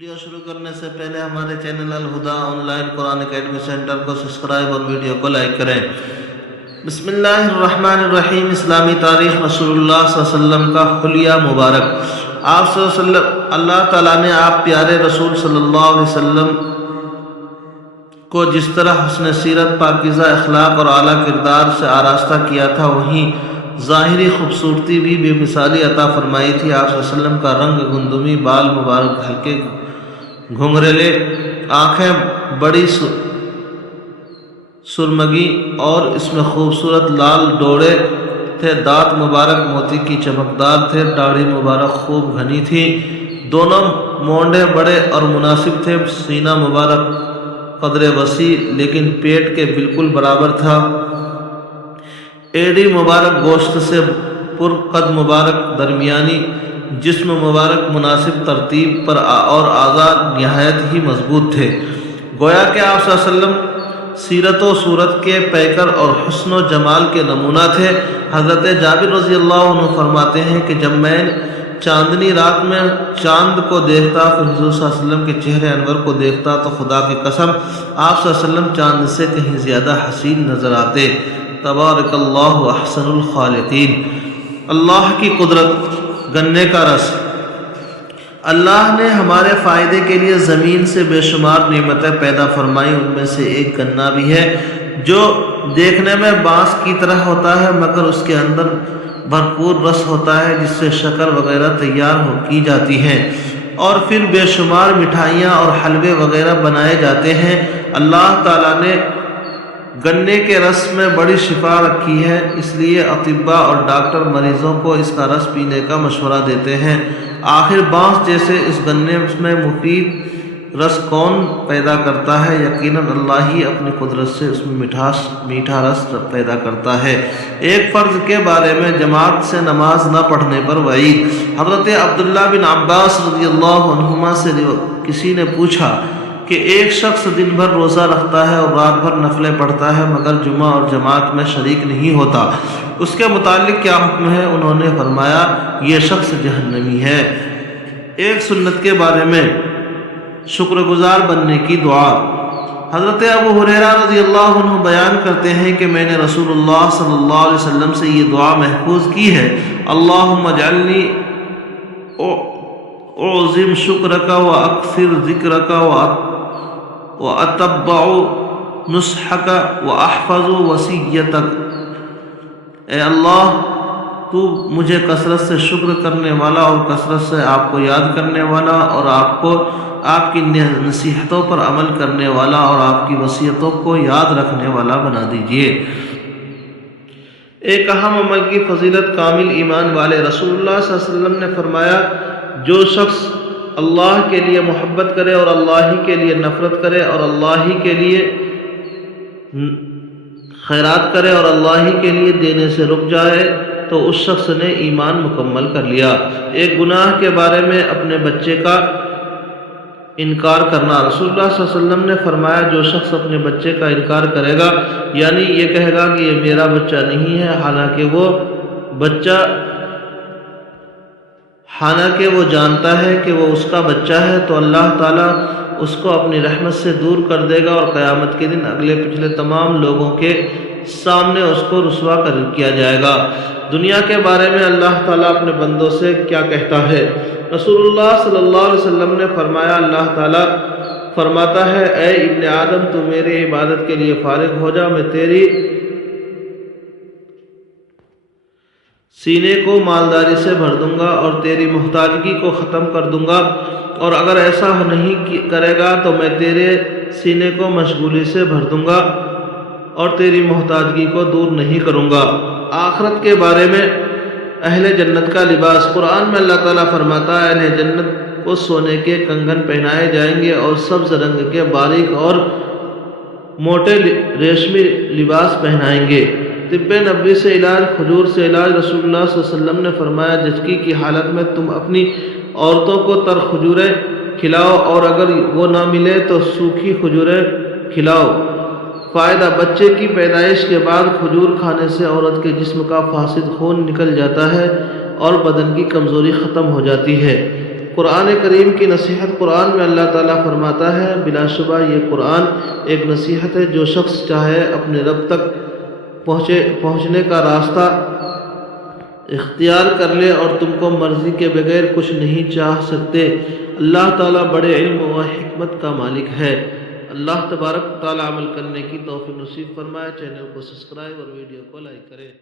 Video شروع کرنے سے پہلے ہمارے channel Alhuda online Quran academy centre کو سبسکرائب اور ویڈیو کو لائک کریں۔ بسم اللہ الرحمن الرحیم۔ اسلامی تاریخ رسول اللہ صلی اللہ علیہ وسلم کا حلیہ مبارک۔ آپ صلی اللہ علیہ وسلم اللہ تعالیٰ نے آپ پیارے رسول صلی اللہ علیہ وسلم کو جس طرح حسن سیرت، پاکیزہ اخلاق اور اعلیٰ کردار سے آراستہ کیا تھا، وہیں ظاہری خوبصورتی بھی بے مثالی عطا فرمائی تھی۔ آپ صلی اللہ علیہ وسلم کا رنگ گندمی، بال مبارک ہلکے گھنگریلے، آنکھیں بڑی سرمگی اور اس میں خوبصورت لال ڈوڑے تھے، دانت مبارک موتی کی چمکدار تھے، داڑھی مبارک خوب گھنی تھی، دونوں مونڈے بڑے اور مناسب تھے، سینہ مبارک قدر وسیع لیکن پیٹ کے بالکل برابر تھا، ایڑی مبارک گوشت سے پر، قد مبارک درمیانی، جسم مبارک مناسب ترتیب پر اور اعضاء نہایت ہی مضبوط تھے۔ گویا کہ آپ صلی اللہ علیہ وسلم سیرت و صورت کے پیکر اور حسن و جمال کے نمونہ تھے۔ حضرت جابر رضی اللہ عنہ فرماتے ہیں کہ جب میں چاندنی رات میں چاند کو دیکھتا، پھر حضور صلی اللہ علیہ وسلم کے چہرے انور کو دیکھتا تو خدا کی قسم آپ صلی اللہ علیہ وسلم چاند سے کہیں زیادہ حسین نظر آتے۔ تبارک اللہ احسن الخالقین۔ اللہ کی قدرت، گنے کا رس۔ اللہ نے ہمارے فائدے کے لیے زمین سے بے شمار نعمتیں پیدا فرمائی، ان میں سے ایک گنا بھی ہے جو دیکھنے میں بانس کی طرح ہوتا ہے مگر اس کے اندر بھرپور رس ہوتا ہے جس سے شکر وغیرہ تیار کی جاتی ہیں اور پھر بے شمار مٹھائیاں اور حلوے وغیرہ بنائے جاتے ہیں۔ اللہ تعالیٰ نے گنے کے رس میں بڑی شفا رکھی ہے، اس لیے اطباء اور ڈاکٹر مریضوں کو اس کا رس پینے کا مشورہ دیتے ہیں۔ آخر بانس جیسے اس گنے میں مفید رس کون پیدا کرتا ہے؟ یقیناً اللہ ہی اپنی قدرت سے اس میں میٹھا رس پیدا کرتا ہے۔ ایک فرض کے بارے میں جماعت سے نماز نہ پڑھنے پر وعید۔ حضرت عبداللہ بن عباس رضی اللہ عنہما سے کسی نے پوچھا کہ ایک شخص دن بھر روزہ رکھتا ہے اور رات بھر نفلیں پڑھتا ہے مگر جمعہ اور جماعت میں شریک نہیں ہوتا، اس کے متعلق کیا حکم ہے؟ انہوں نے فرمایا یہ شخص جہنمی ہے۔ ایک سنت کے بارے میں شکر گزار بننے کی دعا۔ حضرت ابو ہریرہ رضی اللہ عنہ بیان کرتے ہیں کہ میں نے رسول اللہ صلی اللہ علیہ وسلم سے یہ دعا محفوظ کی ہے: اللہم اجعلنی اعظم شکرک و اکثر ذکرک و اتبع نصحک و احفظ وصیتک۔ اے اللہ، تو مجھے کثرت سے شکر کرنے والا اور کثرت سے آپ کو یاد کرنے والا اور آپ کی نصیحتوں پر عمل کرنے والا اور آپ کی وصیتوں کو یاد رکھنے والا بنا دیجئے۔ ایک اہم عمل کی فضیلت کامل ایمان والے۔ رسول اللہ صلی اللہ علیہ وسلم نے فرمایا جو شخص اللہ کے لیے محبت کرے اور اللہ ہی کے لیے نفرت کرے اور اللہ ہی کے لیے خیرات کرے اور اللہ ہی کے لیے دینے سے رک جائے تو اس شخص نے ایمان مکمل کر لیا۔ ایک گناہ کے بارے میں اپنے بچے کا انکار کرنا۔ رسول اللہ صلی اللہ علیہ وسلم نے فرمایا جو شخص اپنے بچے کا انکار کرے گا، یعنی یہ کہے گا کہ یہ میرا بچہ نہیں ہے، حالانکہ وہ جانتا ہے کہ وہ اس کا بچہ ہے، تو اللہ تعالیٰ اس کو اپنی رحمت سے دور کر دے گا اور قیامت کے دن اگلے پچھلے تمام لوگوں کے سامنے اس کو رسوا کیا جائے گا۔ دنیا کے بارے میں اللہ تعالیٰ اپنے بندوں سے کیا کہتا ہے؟ رسول اللہ صلی اللہ علیہ وسلم نے فرمایا اللہ تعالیٰ فرماتا ہے اے ابن آدم تو میری عبادت کے لیے فارغ ہو جا، میں تیری سینے کو مالداری سے بھر دوں گا اور تیری محتاجگی کو ختم کر دوں گا، اور اگر ایسا نہیں کرے گا تو میں تیرے سینے کو مشغولی سے بھر دوں گا اور تیری محتاجگی کو دور نہیں کروں گا۔ آخرت کے بارے میں اہل جنت کا لباس۔ قرآن میں اللہ تعالیٰ فرماتا ہے اہل جنت کو سونے کے کنگن پہنائے جائیں گے اور سبز رنگ کے باریک اور موٹے ریشمی لباس پہنائیں گے۔ طب نبوی سے علاج، کھجور سے علاج۔ رسول اللہ صلی اللہ علیہ وسلم نے فرمایا جچکی کی حالت میں تم اپنی عورتوں کو تر کھجوریں کھلاؤ اور اگر وہ نہ ملے تو سوکھی کھجوریں کھلاؤ۔ فائدہ: بچے کی پیدائش کے بعد کھجور کھانے سے عورت کے جسم کا فاسد خون نکل جاتا ہے اور بدن کی کمزوری ختم ہو جاتی ہے۔ قرآن کریم کی نصیحت قرآن میں اللہ تعالیٰ فرماتا ہے بلا شبہ یہ قرآن ایک نصیحت ہے، جو شخص چاہے اپنے رب تک پہنچنے کا راستہ اختیار کر لے اور تم کو مرضی کے بغیر کچھ نہیں چاہ سکتے۔ اللہ تعالیٰ بڑے علم و حکمت کا مالک ہے۔ اللہ تبارک تعالیٰ عمل کرنے کی توفیق نصیب فرمائے۔ چینل کو سبسکرائب اور ویڈیو کو لائک کرے۔